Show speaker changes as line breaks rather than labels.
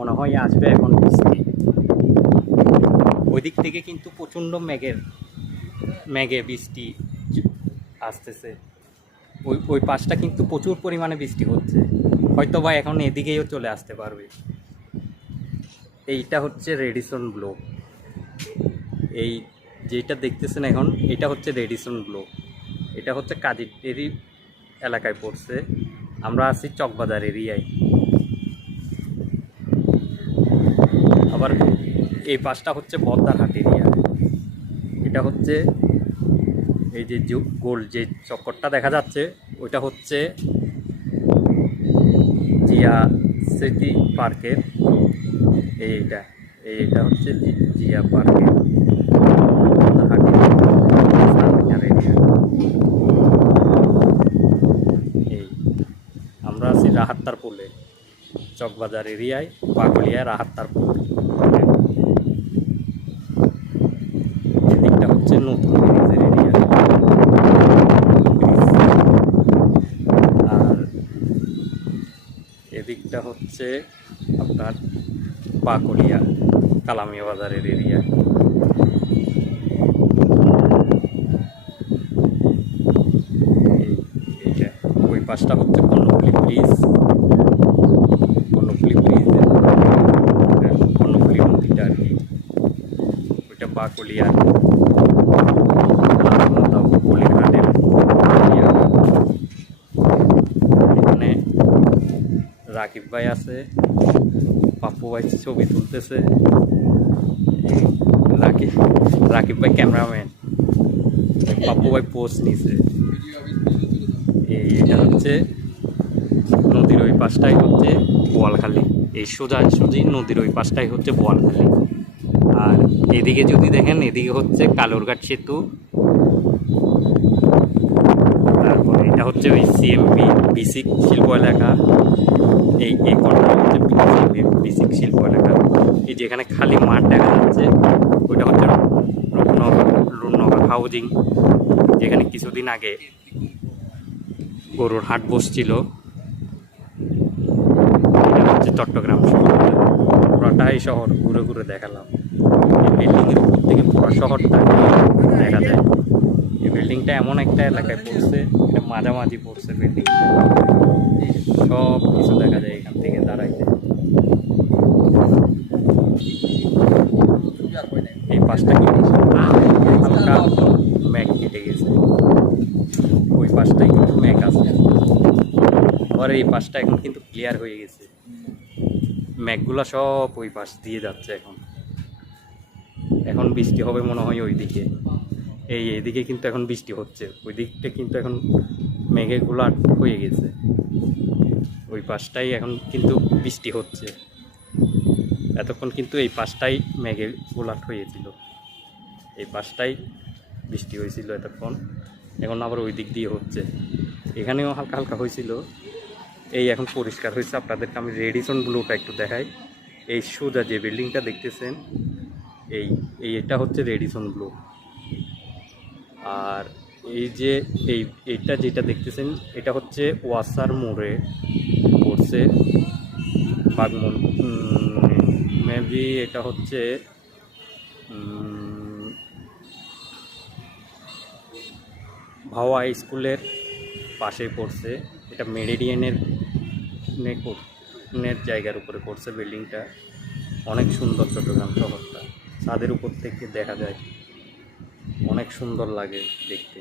মনে হয় আসবে এখন বৃষ্টি। ওই দিক থেকে কিন্তু প্রচণ্ড মেঘের, মেঘে বৃষ্টি আসতেছে। ওই ওই পাশটা কিন্তু প্রচুর পরিমাণে বৃষ্টি হচ্ছে। হয়তো বা এখন এদিকেও চলে আসতে পারবে। এইটা হচ্ছে রেডিসন ব্লক। এই যেটা দেখতেছেন এখন, এটা হচ্ছে রেডিসন ব্লক। এটা হচ্ছে কাজিটেরি এলাকায় পড়ছে। আমরা আছি চকবাজার এরিয়ায়। আবার এই পাশটা হচ্ছে বদ্দারহাট এরিয়া এটা হচ্ছে এই যে গোল যে চক্করটা দেখা যাচ্ছে, ওইটা হচ্ছে জিয়া সিটি পার্কের এইটা। এইটা হচ্ছে জিয়া পার্কের আমরা আছি রাহাত্তার পোলে চকবাজার এরিয়ায় পাকুলিয়া রাহাত্তার হচ্ছে আপনার পাকুলিয়া কালামিয়া বাজারের এরিয়া ওই পাশটা হচ্ছে কর্ণফুলি ব্রিজ। কর্ণফুলি ব্রিজ কর্ণফুলি নদীটা আর কি। ওইটা বাকুলিয়া কলিরঘাটের এখানে রাকিব ভাই আছে, পাপ্পু ভাই ছবি তুলতেছে। রাকিব রাকিব ভাই ক্যামেরাম্যান। পাপ্পু ভাই পোস্ট নিছে। এটা হচ্ছে নদীর ওই পাশটাই হচ্ছে বোয়ালখালী। এই সোজা সোজি নদীর ওই পাশটাই হচ্ছে বোয়ালখালী। আর এদিকে যদি দেখেন, এদিকে হচ্ছে কালোরঘাট সেতু। তারপরে এটা হচ্ছে ওই সিএমপি বিসিক শিল্প এলাকা। এই এই কর্নার হচ্ছে বিসিক শিল্প এলাকা এই যেখানে খালি মাঠ দেখা যাচ্ছে। ওইটা হচ্ছে রূপনগর হাউজিং যেখানে কিছুদিন আগে গরুর হাট বসছিল। হচ্ছে চট্টগ্রাম শহর। পুরোটাই শহর ঘুরে ঘুরে দেখালাম। এই বিল্ডিংয়ের উপর থেকে পুরো শহরটা দেখা যায়। এই বিল্ডিংটা এমন একটা এলাকায় পড়ছে। মাঝামাঝি পড়ছে বিল্ডিং সব কিছু দেখা যায় এখান থেকে দাঁড়াইতে। এই পাশটা হালকা ম্যাগ কেটে গেছে। ওই পাশটাই কিন্তু ম্যাক আছে। আবার এই পাশটা এখন কিন্তু ক্লিয়ার হয়ে গেছে। ম্যাগগুলো সব ওই পাশ দিয়ে যাচ্ছে এখন। এখন বৃষ্টি হবে মনে হয় ওই দিকে এই এদিকে কিন্তু এখন বৃষ্টি হচ্ছে ওই দিকটা কিন্তু এখন মেঘের গোলাট হয়ে গেছে। ওই পাশটাই এখন কিন্তু বৃষ্টি হচ্ছে। এতক্ষণ কিন্তু এই পাশটাই মেঘে গোলাট হয়েছিল। এই পাশটাই বৃষ্টি হয়েছিল এতক্ষণ, এখন আবার ওই দিক দিয়ে হচ্ছে। এখানেও হালকা হালকা হয়েছিল। এই এখন পরিষ্কার হয়েছে। আপনাদেরকে আমি রেডিসন ব্লুটা একটু দেখাই। এই সোজা যে বিল্ডিংটা দেখতেছেন, এই এই এটা হচ্ছে রেডিসন ব্লু। আর এই যে এই এটা যেটা দেখতেছেন, এটা হচ্ছে ওয়াসার মোড়ে পড়ছে বাগমন মেবি এটা হচ্ছে ভাওয়া স্কুলের পাশে পড়ছে, এটা মেরিডিয়ানের নে পড়- নের জায়গার উপরে পড়ছে বিল্ডিংটা। অনেক সুন্দর চট্টগ্রাম শহরটা। ছাদের উপর থেকে দেখা যায়। অনেক সুন্দর লাগে দেখতে।